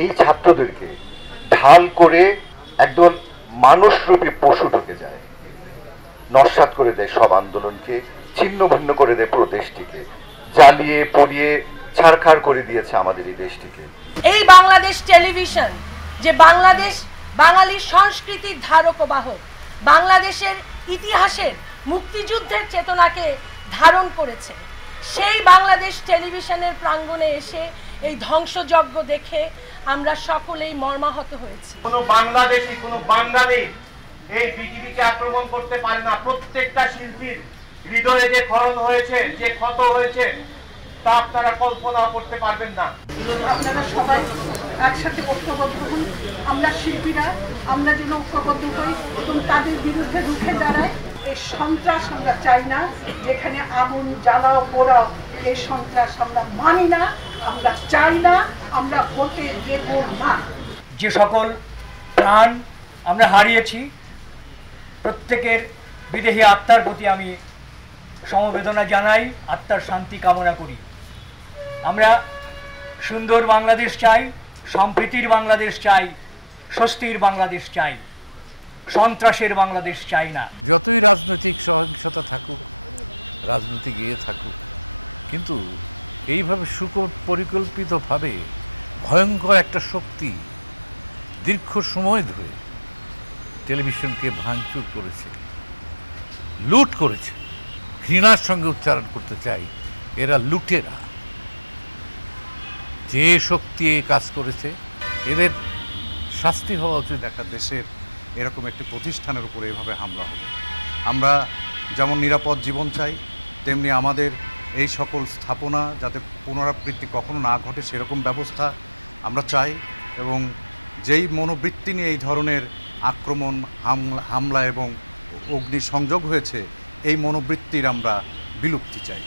এই ছাত্রদেরকে ঢাল করে একদম মানুষরূপী পশু ঢুকে যায়, নস্যাৎ করে দেয় সব আন্দোলনকে, ছিন্ন ভিন্ন করে দেয় পুরো দেশটিকে, জ্বালিয়ে পড়িয়ে ছারখার করে দিয়েছে আমাদের এই দেশটিকে। এই বাংলাদেশ টেলিভিশন যে বাংলাদেশ বাঙালির সংস্কৃতির ধারক ও বাহক, বাংলাদেশের ইতিহাসের মুক্তিযুদ্ধের চেতনাকে ধারণ করেছে, সেই বাংলাদেশ টেলিভিশনের প্রাঙ্গণে এসে এই ধ্বংসযজ্ঞ দেখে আমরা সকলেই মর্মাহত হয়েছি। কোনো বাংলাদেশি কোনো বাঙালি এই বিটিভিকে আক্রমণ করতে পারে না। প্রত্যেকটা শিল্পীর হৃদয়ে যে ক্ষরণ হয়েছে, যে ক্ষত হয়েছে, তা আপনারা কল্পনা করতে পারবেন না। আপনারা সবাই একসাথে ঐক্যবদ্ধ হন, আমরা শিল্পীরা আমরা যেন ঐক্যবদ্ধ হই এবং তাদের বিরুদ্ধে রুখে দাঁড়াই। এই সন্ত্রাস আমরা চাই না, যেখানে আগুন জ্বালাও পোড়াও, এই সন্ত্রাস আমরা মানি না, আমরা চাই না, আমরা ভোটে দেব না। যে সকল প্রাণ আমরা হারিয়েছি, প্রত্যেকের বিদেহী আত্মার প্রতি আমি সমবেদনা জানাই, আত্মার শান্তি কামনা করি। আমরা সুন্দর বাংলাদেশ চাই, সম্প্রীতির বাংলাদেশ চাই, স্বস্তির বাংলাদেশ চাই, সন্ত্রাসের বাংলাদেশ চাই না। যতই রাজনৈতিক সহিংসতা থাকুক, রাজনৈতিক থাকুক, কিন্তু এইভাবে সুপরিকল্পিতভাবে ভয়ঙ্কর একটা শক্তি দীর্ঘ সময় ধরে টেলিভিশনকে ভাঙচুর করেছে, লুট করেছে। ঘৃণার সঙ্গে উচ্চারণ করতে চাই, এরা লুটেরা। যে শক্তি কাজ করেছে, এদের শাস্তি হওয়া উচিত। একটা দেশের এরকম একটি প্রতিষ্ঠানের উপরে এভাবে হামলা হবে। আমরা যেমন নিরাপদ জীবন চাই, তেমনি আমাদের এই সকল স্থাপনা যাতে পুনরাবৃত্তি কখনো না ঘটে সেরকম ব্যবস্থা আমরা চাই। এবং যেই মনোবৃত্তি নিয়ে এই ধরনের আক্রমণ, হামলা এবং অগ্নিসংযোগ হয়েছে, এই মনোবৃত্তির আমরা বিলুপ্তি চাই।